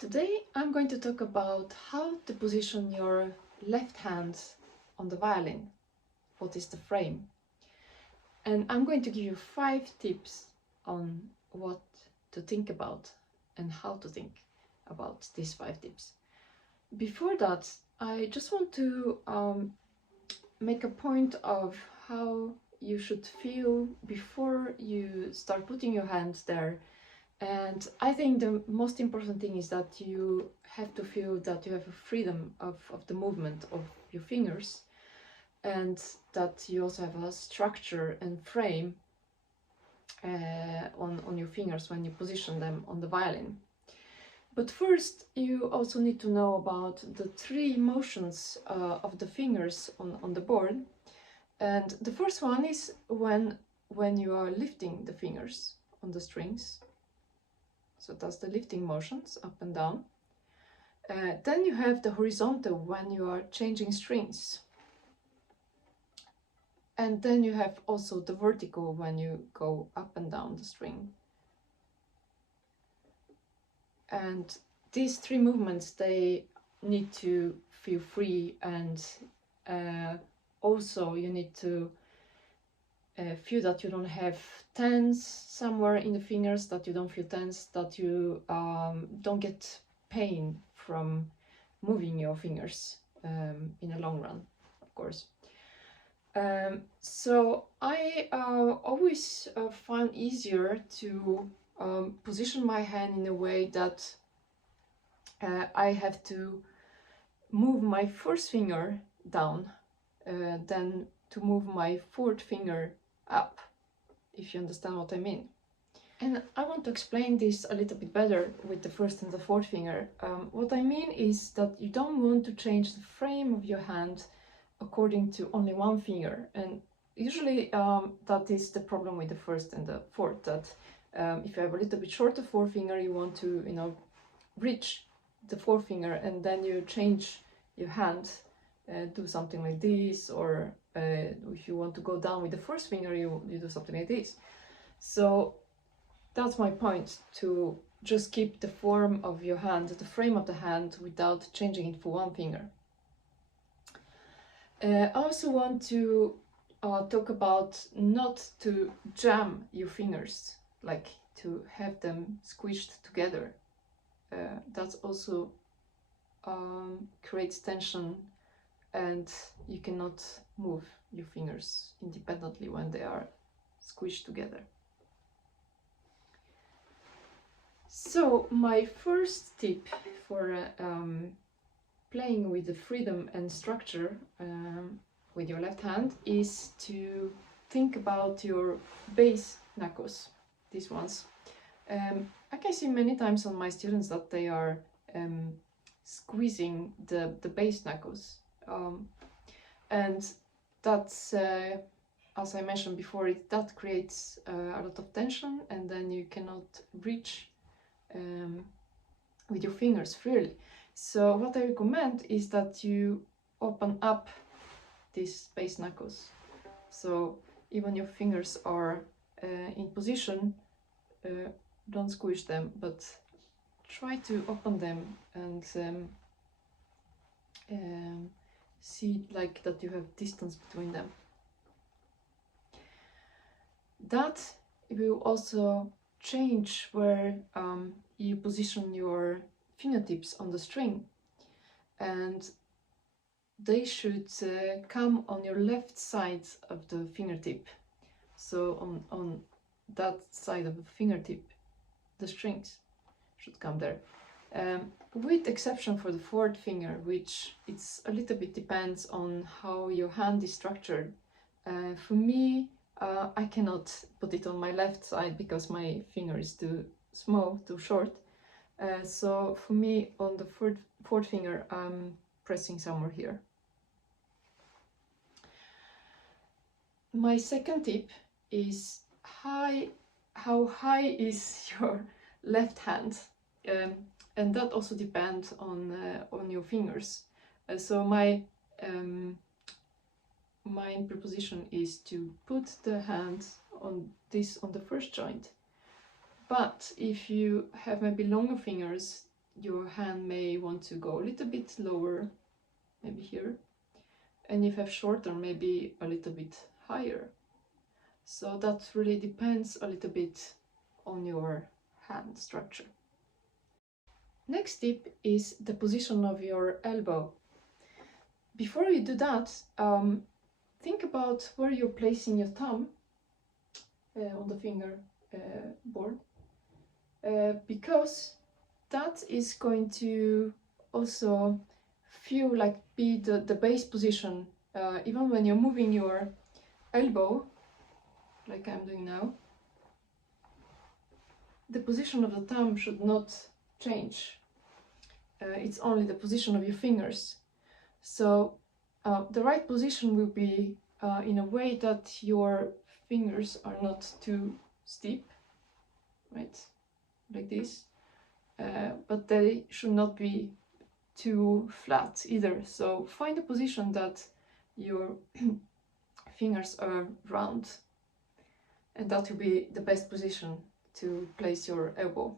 Today I'm going to talk about how to position your left hand on the violin. What is the frame? And I'm going to give you 5 tips on what to think about and how to think about these 5 tips. Before that, I just want to make a point of how you should feel before you start putting your hands there. And I think the most important thing is that you have to feel that you have a freedom of the movement of your fingers, and that you also have a structure and frame on your fingers when you position them on the violin. But first, you also need to know about the 3 motions of the fingers on the board. And the first one is when you are lifting the fingers on the strings. So that's the lifting motions, up and down. Then you have the horizontal when you are changing strings. And then you have also the vertical when you go up and down the string. And these 3 movements, they need to feel free, and also you need to feel that you don't have tense somewhere in the fingers, that you don't feel tense, that you don't get pain from moving your fingers in the long run, of course. So I always find easier to position my hand in a way that I have to move my first finger down, then to move my 4th finger up, if you understand what I mean. And I want to explain this a little bit better with the 1st and the 4th finger. What I mean is that you don't want to change the frame of your hand according to only one finger. And usually that is the problem with the 1st and the 4th, that if you have a little bit shorter forefinger, you want to, reach the forefinger, and then you change your hand, do something like this, or if you want to go down with the 1st finger, you do something like this. So that's my point, to just keep the form of your hand, the frame of the hand, without changing it for one finger. I also want to talk about not to jam your fingers, like to have them squished together. That's also creates tension, and you cannot move your fingers independently when they are squished together. So my first tip for playing with the freedom and structure with your left hand is to think about your bass knuckles, these ones. I can see many times on my students that they are squeezing the bass knuckles, and that's, as I mentioned before, that creates a lot of tension, and then you cannot reach with your fingers freely. So what I recommend is that you open up these bass knuckles. So even your fingers are in position, don't squish them, but try to open them and see like that you have distance between them. That will also change where you position your fingertips on the string, and they should come on your left side of the fingertip. So on that side of the fingertip, the strings should come there, with exception for the 4th finger, which it's a little bit depends on how your hand is structured. For me, I cannot put it on my left side because my finger is too small, too short. So for me, on the 4th finger, I'm pressing somewhere here. My second tip is how high is your left hand, and that also depends on your fingers. So my proposition is to put the hand on the 1st joint. But if you have maybe longer fingers, your hand may want to go a little bit lower, maybe here, and if you have shorter, maybe a little bit higher. So that really depends a little bit on your hand structure. Next tip is the position of your elbow. Before you do that, think about where you're placing your thumb on the finger board, because that is going to also feel like be the base position. Even when you're moving your elbow, like I'm doing now, the position of the thumb should not change. It's only the position of your fingers. So the right position will be in a way that your fingers are not too steep, right, like this, but they should not be too flat either. So find a position that your fingers are round, and that will be the best position to place your elbow.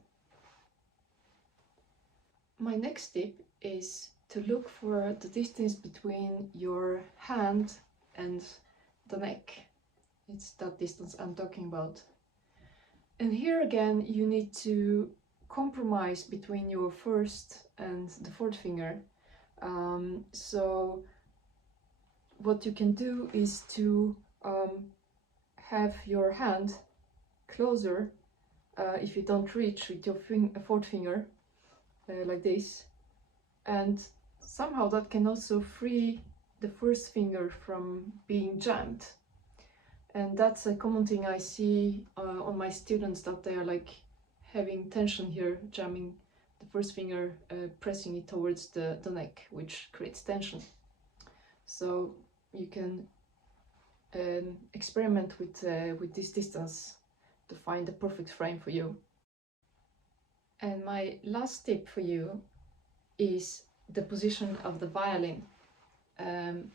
My next tip is to look for the distance between your hand and the neck. It's that distance I'm talking about. And here again, you need to compromise between your first and the fourth finger. So what you can do is to have your hand closer if you don't reach with your fourth finger, like this, and somehow that can also free the first finger from being jammed. And that's a common thing I see on my students, that they are like having tension here, jamming the first finger, pressing it towards the neck, which creates tension. So you can experiment with this distance to find the perfect frame for you. And my last tip for you is the position of the violin.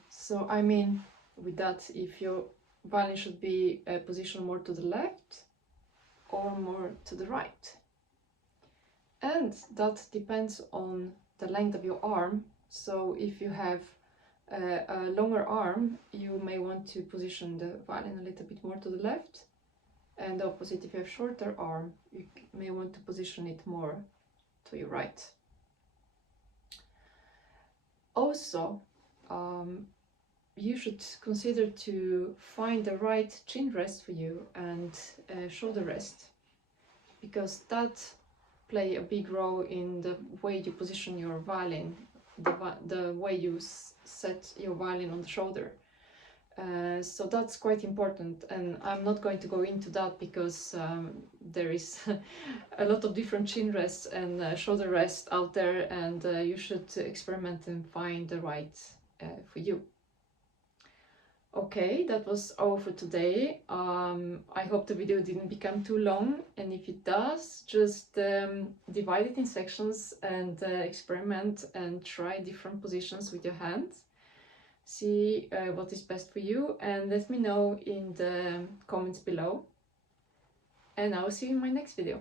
So I mean with that, if your violin should be positioned more to the left or more to the right. And that depends on the length of your arm. So if you have a longer arm, you may want to position the violin a little bit more to the left. And the opposite, if you have shorter arm, you may want to position it more to your right. Also, you should consider to find the right chin rest for you and shoulder rest, because that play a big role in the way you position your violin, the way you set your violin on the shoulder. So that's quite important, and I'm not going to go into that because there is a lot of different chin rests and shoulder rests out there, and you should experiment and find the right for you. Okay, that was all for today. I hope the video didn't become too long, and if it does, just divide it in sections and experiment and try different positions with your hands. See what is best for you, and let me know in the comments below. And I'll see you in my next video.